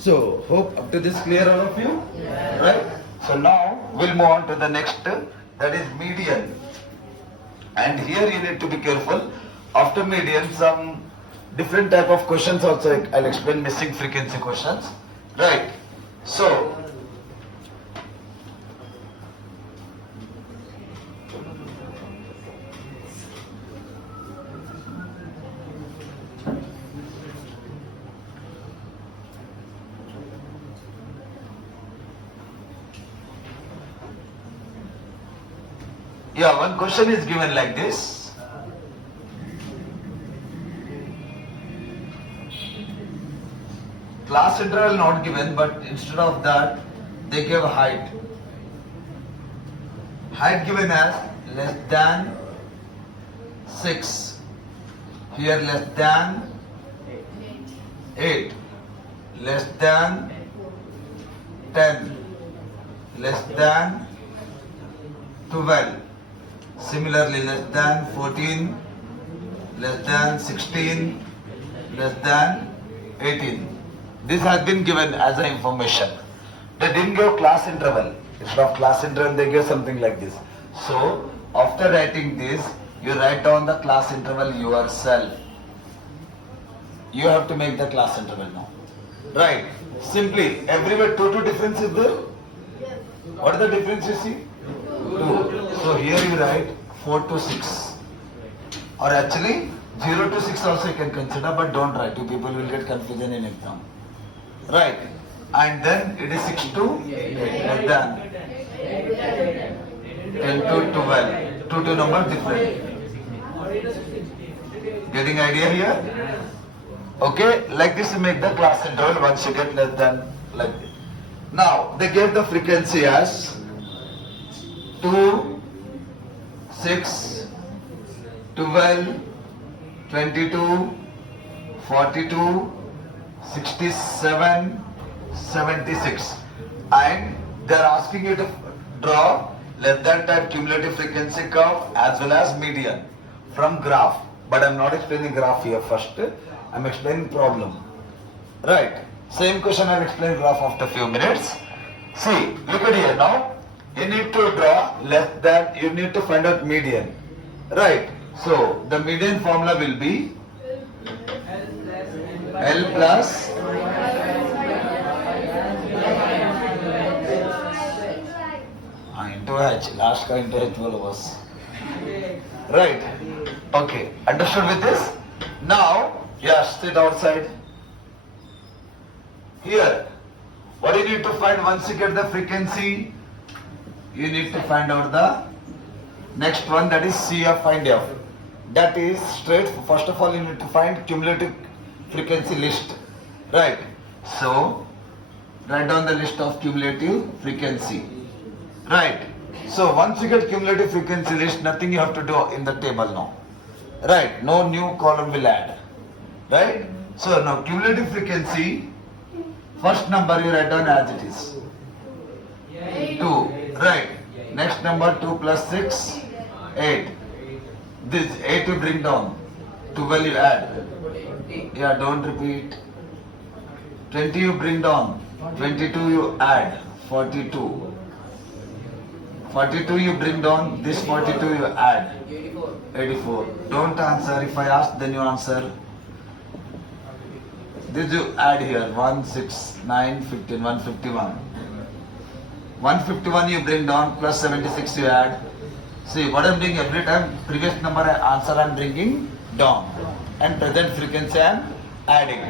So, hope up to this clear all of you? Yeah. Right? So now we'll move on to the next, that is median. And here you need to be careful. After median, some different type of questions also I'll explain, missing frequency questions. Right? So, yeah, one question is given like this. Class interval not given, but instead of that, they give height. Height given as less than 6. Here less than 8. Less than 10. Less than 12. Similarly, less than 14, less than 16, less than 18. This has been given as an information. They didn't give class interval. Instead of class interval, they give something like this. So, after writing this, you write down the class interval yourself. You have to make the class interval now. Right. Simply, everywhere 2 difference is there. What is the difference you see? 2. So here you write 4 to 6. Or actually 0 to 6 also you can consider, but don't write. You people will get confusion in exam. Right. And then it is 6 to 8. Like that. 10 to 12. 2 number different. Getting idea here? Okay. Like this you make the class interval once you get less than like this. Now they gave the frequency as 2, 6, 12, 22, 42, 67, 76. And they are asking you to draw less than type cumulative frequency curve as well as median from graph. But I am not explaining graph here first. I am explaining problem. Right. Same question I will explain graph after few minutes. See, look at here now. You need to draw less than, you need to find out median. Right. So, the median formula will be L plus into H. Last ka into H was. Right. Okay. Understood with this? Now, yes, sit outside. Here, what do you need to find once you get the frequency? You need to find out the next one, that is CF find F. That is straight. First of all, you need to find cumulative frequency list. Right. So, write down the list of cumulative frequency. Right. So, once you get cumulative frequency list, nothing you have to do in the table now. Right. No new column will add. Right. So, now cumulative frequency, first number you write down as it is. 2. Right. Next number 2 plus 6, 8. This 8 you bring down. 12 you add. Yeah, don't repeat. 20 you bring down. 22 you add. 42. 42 you bring down. This 42 you add. 84. Don't answer. If I ask, then you answer. This you add here. 1, 6, 9, 15, 151. 151 you bring down, plus 76 you add. See what I am doing every time, previous number answer I am bringing down. And present frequency I am adding.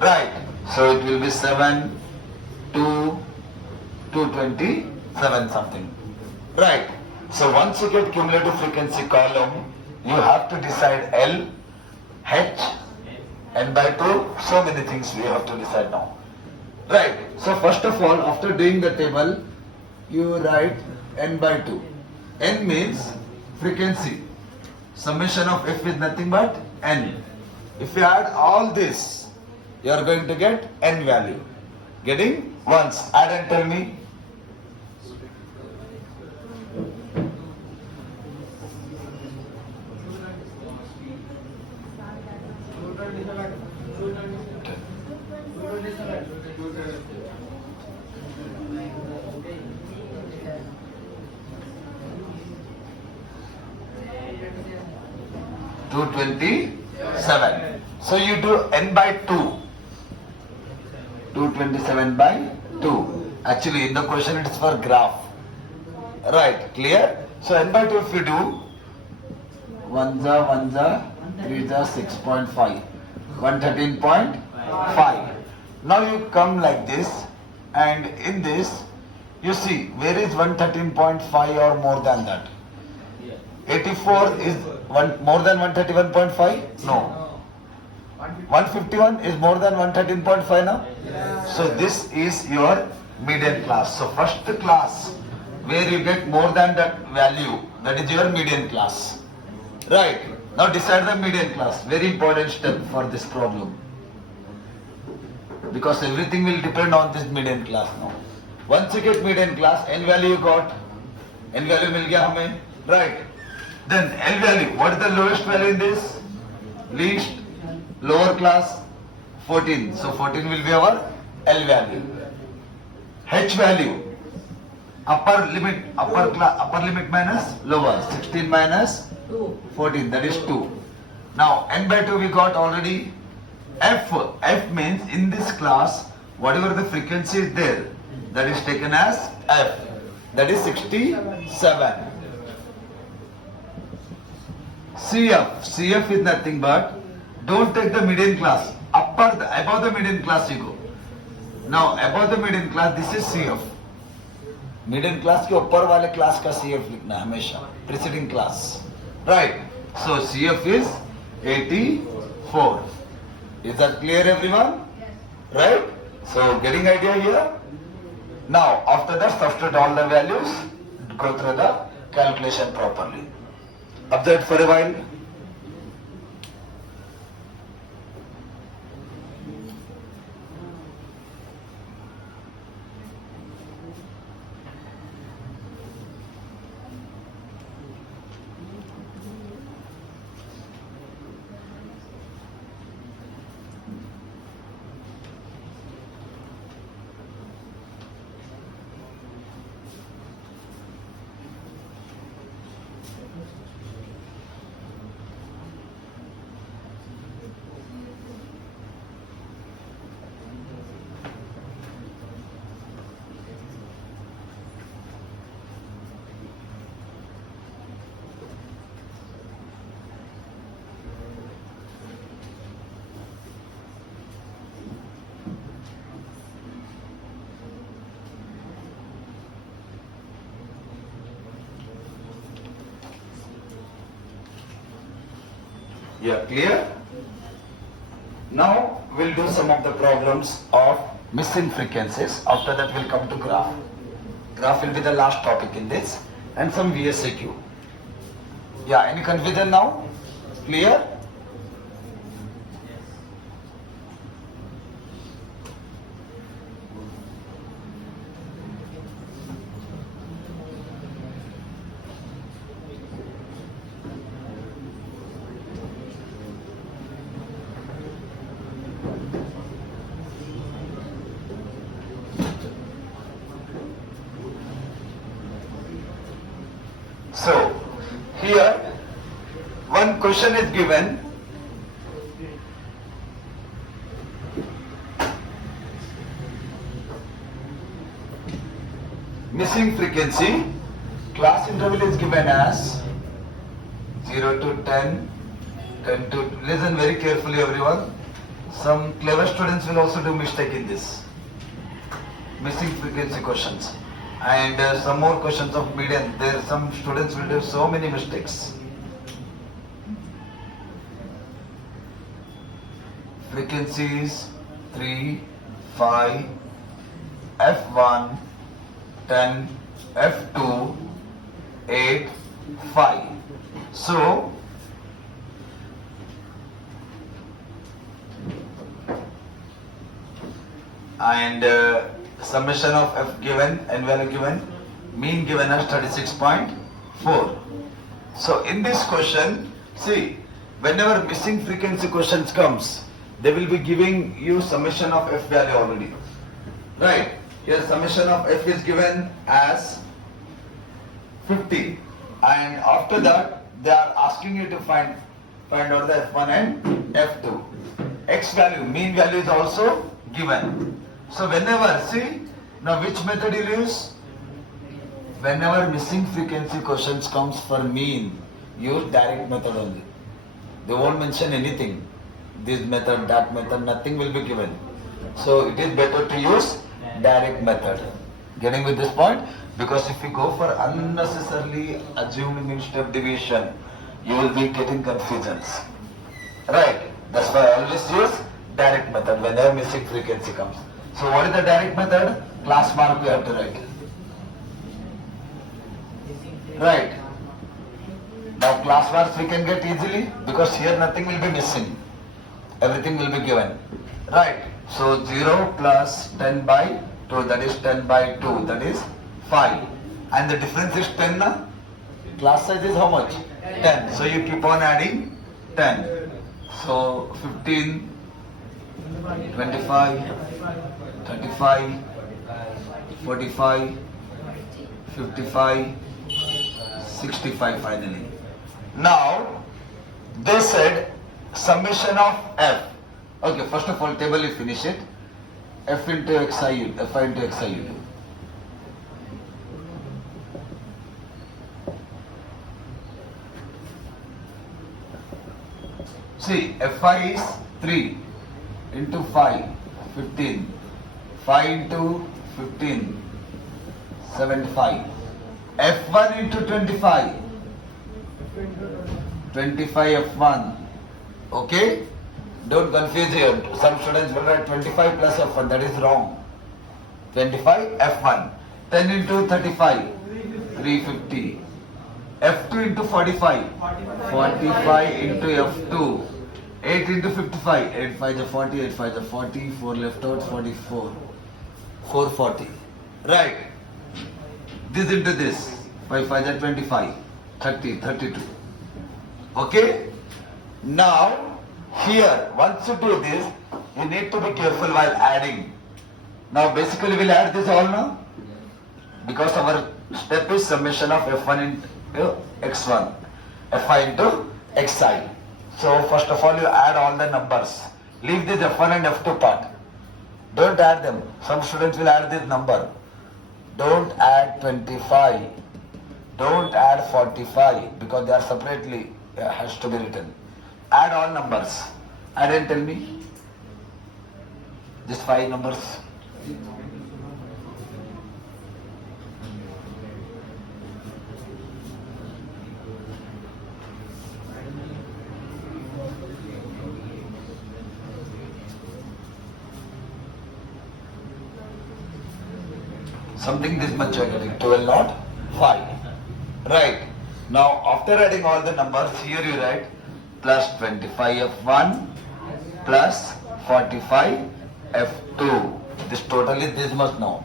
Right. So it will be 7, 2, 227 something. Right. So once you get cumulative frequency column, you have to decide L, H, N by 2, so many things we have to decide now. Right. So first of all, after doing the table, you write N by 2. N means frequency. Summation of F is nothing but N. If you add all this, you are going to get N value. Getting? Once. Add and tell me. 227. So you do n by 2. 227 by 2. Actually, in the question it is for graph. Right, clear? So n by 2 if you do 1 za 3 za 6.5. 113.5. Now you come like this, and in this you see where is 113.5 or more than that? 84 is more than 131.5? No. 151 is more than 113.5 now? So this is your median class. So first class where you get more than that value, that is your median class. Right. Now decide the median class. Very important step for this problem. Because everything will depend on this median class now. Once you get median class, n value you got. N value mil gaya hame. Right. Then L value. What is the lowest value in this? Least, lower class, 14. So 14 will be our L value. H value. Upper limit minus lower. 16 minus 14. That is 2. Now n by 2 we got already. F means in this class whatever the frequency is there, that is taken as F. That is 67. CF is nothing but, don't take the median class. Above the median class you go. Now above the median class, this is CF. Median class के ऊपर वाले class का CF लिखना हमेशा, preceding class. Right. So CF is 84. Is that clear, everyone? Yes. Right? So getting idea here? Now after that, substitute all the values, go through the calculation properly. Observe for a while. Yeah, clear? Now we'll do some of the problems of missing frequencies. After that we'll come to graph. Graph will be the last topic in this, and some VSAQ. Yeah, any confusion now? Clear? So, here one question is given. Missing frequency, class interval is given as 0 to 10, 10 to, listen very carefully everyone. Some clever students will also do mistake in this. Missing frequency questions. And some more questions of median. There some students will do so many mistakes. Frequencies 3, 5, F1, 10, F2, 8, 5. So and summation of F given, N value given, mean given as 36.4. So in this question, see, whenever missing frequency questions comes, they will be giving you summation of f value already. Right? Here summation of f is given as 50, and after that they are asking you to find out the f1 and f2. X value, mean value is also given. So whenever, see, now which method you use? Whenever missing frequency questions comes for mean, use direct method only. They won't mention anything. This method, that method, nothing will be given. So it is better to use direct method. Getting with this point? Because if you go for unnecessarily assumed mean step deviation, you will be getting confusions. Right? That's why I always use direct method whenever missing frequency comes. So what is the direct method? Class mark we have to write. Right? Now class marks we can get easily because here nothing will be missing. Everything will be given. Right? So 0 plus 10 by 2, that is 10 by 2, that is 5. And the difference is 10 na? Class size is how much? 10. So you keep on adding 10. So 15, 25, 35, 45, 55, 65 finally. Now, they said summation of f. Okay, first of all, table you finish it. F into xi, fi into xi. See, fi is 3 into 5, 15. 5 into 15, 75. F1 into 25, 25 F1. Okay? Don't confuse here. Some students will write 25 plus F1. That is wrong. 25 F1. 10 into 35, 350. F2 into 45, 45 into F2. 8 into 55, 8 5 is 40, 8 5 is 40, 4 left out, 44, 440. Right. This into this, 5 5 is 25, 30, 32. Okay? Now, here, once you do this, you need to be careful while adding. Now, basically, we'll add this all now. Because our step is summation of F1 into X1, Fi into Xi. So, first of all, you add all the numbers. Leave this F1 and F2 part. Don't add them. Some students will add this number. Don't add 25. Don't add 45 because they are separately has to be written. Add all numbers. Add and tell me. Just 5 numbers. Something this much you are getting. 12 not 5. Right. Now after adding all the numbers, here you write plus 25 F1 plus 45 F2. This total is this much now.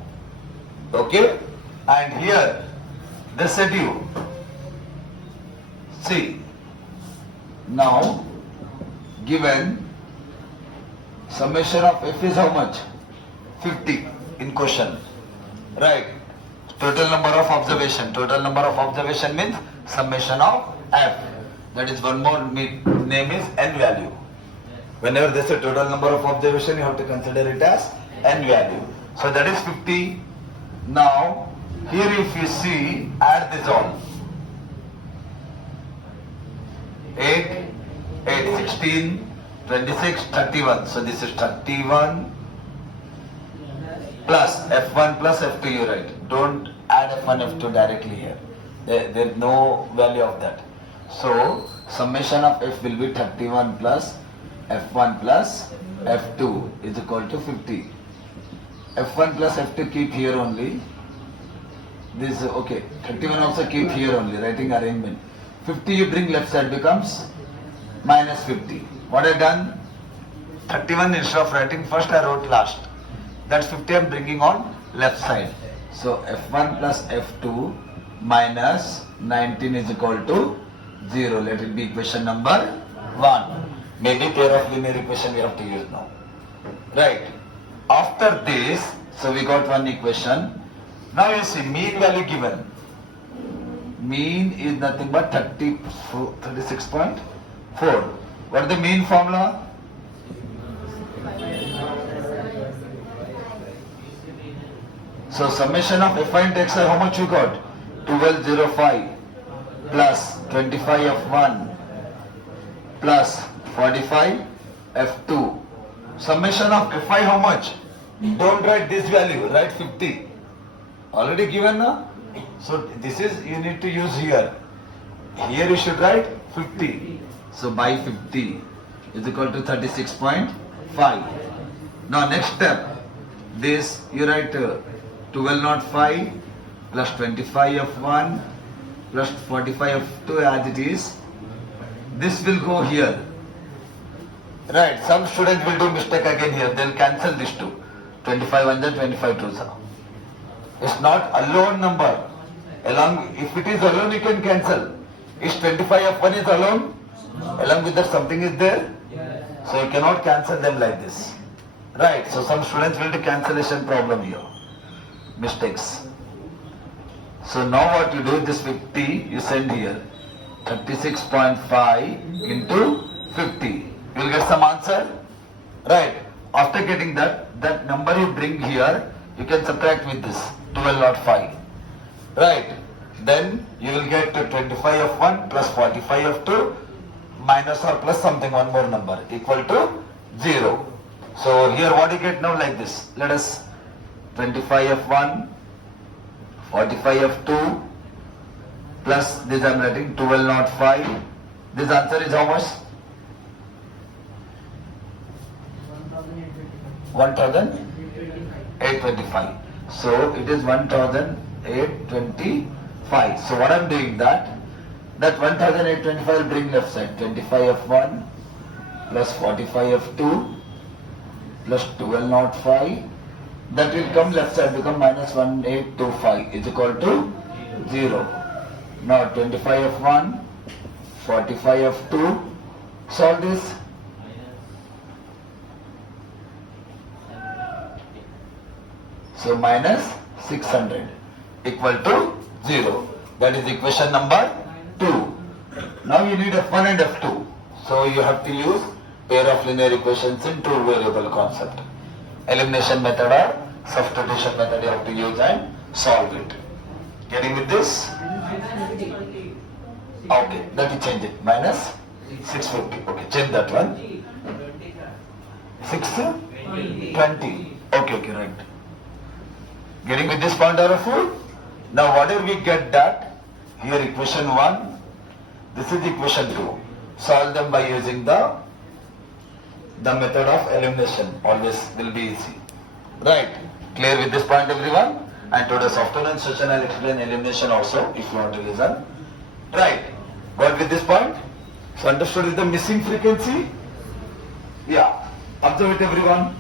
Okay? And here they said you. See. Now given summation of F is how much? 50 in question. Right. Total number of observation. Total number of observation means summation of F. That is one more name is N value. Whenever there is a total number of observation, you have to consider it as N value. So that is 50. Now, here if you see, add this all. 8, 8, 16, 26, 31. So this is 31. Plus F1 plus F2 you write. Don't add F1, F2 directly here. There is no value of that. So summation of F will be 31 plus F1 plus F2 is equal to 50. F1 plus F2 keep here only. This okay. 31 also keep here only. Writing arrangement. 50 you bring left side becomes minus 50. What I done? 31 instead of writing first I wrote last. That's 50 I am bringing on left side. So F1 plus F2 minus 19 is equal to 0. Let it be equation number 1. Maybe pair of linear equation we have to use now. Right. After this, so we got one equation. Now you see mean value given. Mean is nothing but 36.4. What is the mean formula? So summation of fi into xi, how much you got? 1205 plus 25 f1 plus 45 f2. Summation of fi how much? Don't write this value, write 50. Already given now? So this is, you need to use here. Here you should write 50. So by 50 is equal to 36.5. Now next step, this you write 1205 plus 25 f1 plus 45 f2 as it is. This will go here. Right, some students will do mistake again here. They'll cancel this two. 25 and then 25 2s. It's not alone number. Along, if it is alone, you can cancel. Is 25 f1 is alone? Along with that something is there? So you cannot cancel them like this. Right, so some students will do cancellation problem here. Mistakes. So now what you do, this 50 you send here. 36.5 into 50. You will get some answer. Right. After getting that number you bring here, you can subtract with this 1205. Right. Then you will get 25 f1 plus 45 f2 minus or plus something, one more number, equal to 0. So here what you get now like this. Let us 25 f1, 45 f2 plus this I am writing 1205. This answer is how much? 1825. So it is 1825. So what I am doing that 1825 will bring left side. 25 f1 plus 45 f2 plus 1205. That will come left side, become minus 1825 is equal to 0. Now 25 f1, 45 f2. Solve this. So minus 600 equal to 0. That is equation number 2. Now you need f1 and f2. So you have to use pair of linear equations in two variable concept. Elimination method or substitution method you have to use and solve it. Getting with this? Okay, let me change it. Minus 650. Okay, change that one. 620. Okay, right. Getting with this point or a fool? Now whatever we get that, here equation 1, this is equation 2. Solve them by using the method of elimination. Always will be easy. Right. Clear with this point everyone? And today's afternoon session I'll explain elimination also if you want to listen. Right. Got with this point? So understood is the missing frequency? Yeah. Observe it everyone.